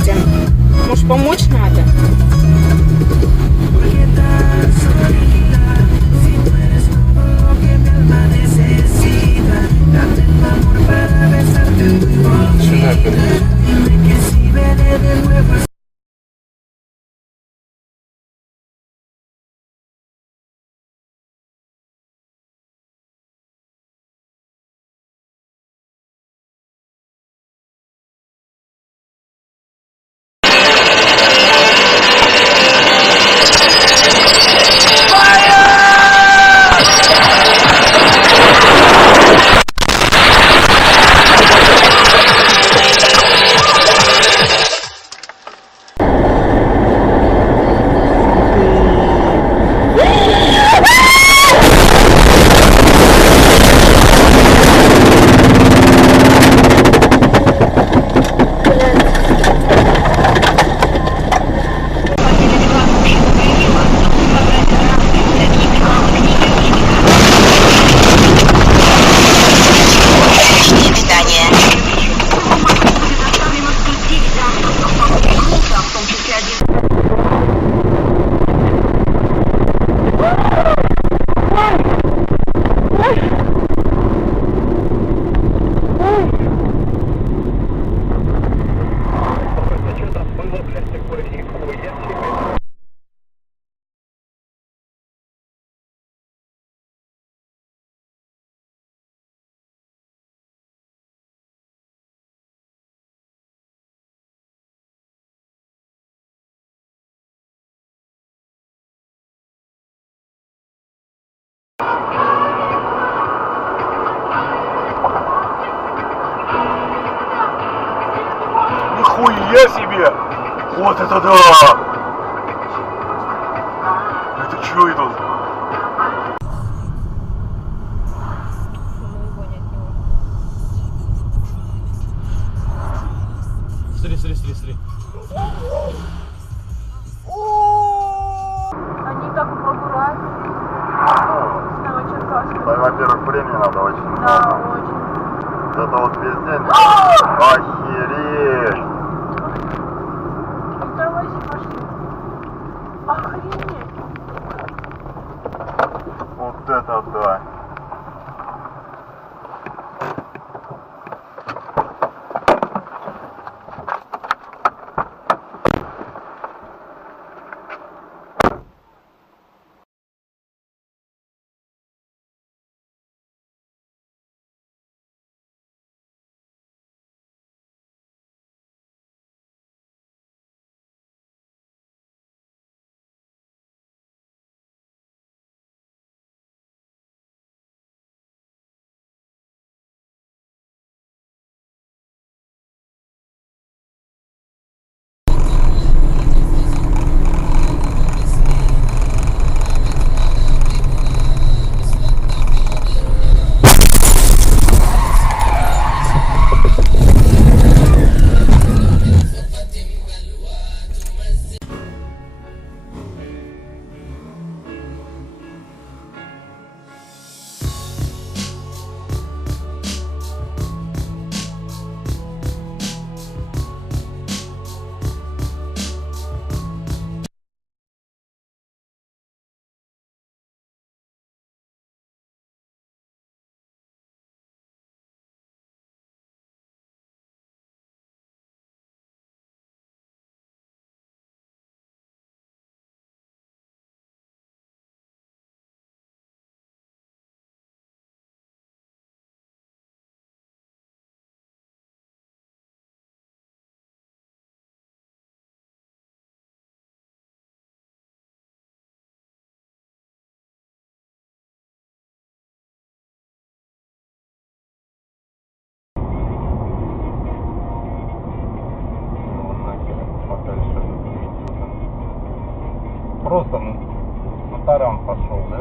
едем. Может, помочь надо? Нихуя себе! Вот это да! Это чё это? Смотри. Они так аккуратно. Во-первых, времени надо очень много. Да, очень. Это вот весь день. Охереть! Тормози машину. Охренеть. Вот это да! Просто на таран пошел, да?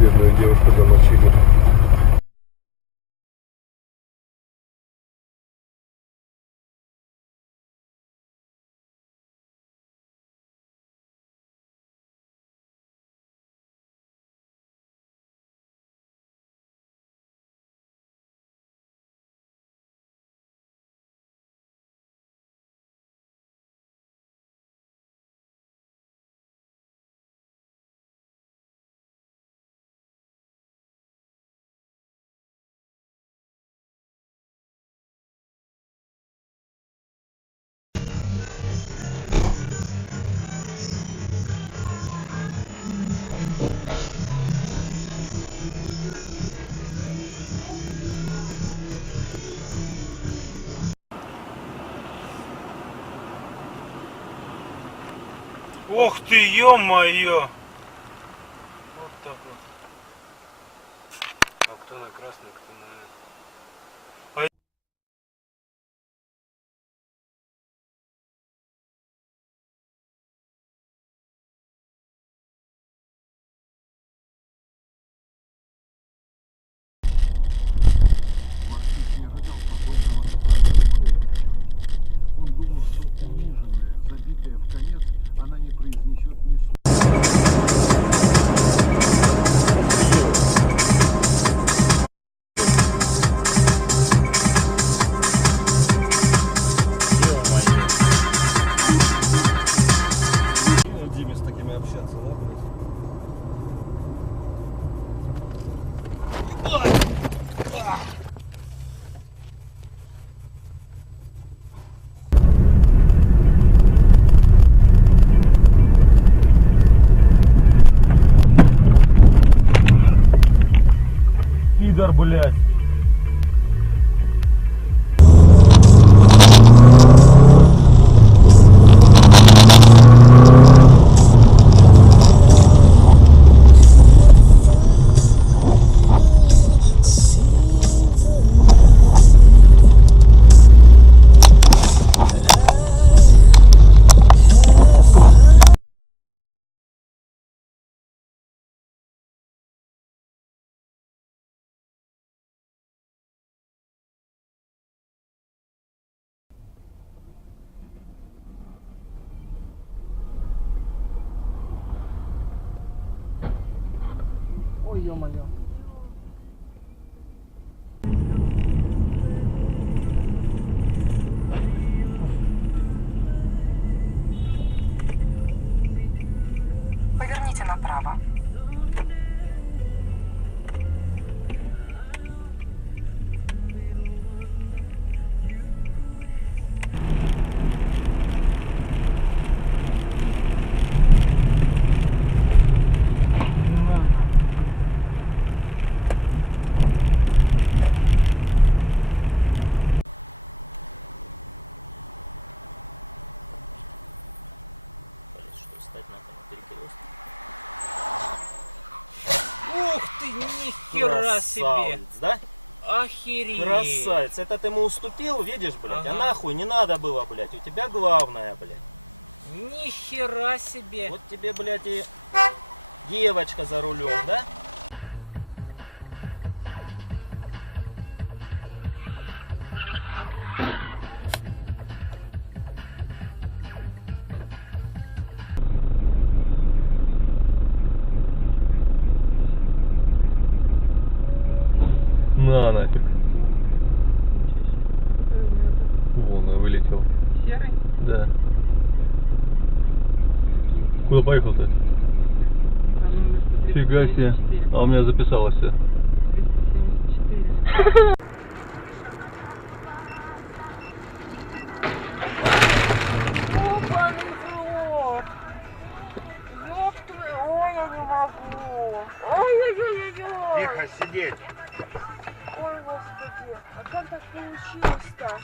Бедную девушку замочили. Ох ты, ё-моё! Вот так вот. А кто на красный, кто на... Он думал, что униженная, забитая в конец, она не произнесет ни слова. Диме с такими общаться, да, блядь? Пидор, блядь. Ой, ё-моё. Поверните направо. На нафиг. Вон, я вылетел. Серый? Да. Куда поехал-то? Фига себе. А у меня записалось все. 374. Ёбаный в рот! Ёб твою, ой, я не могу! Ой-ой-ой-ой-ой. Тихо сидеть. Ой, господи. А как так получилось-то?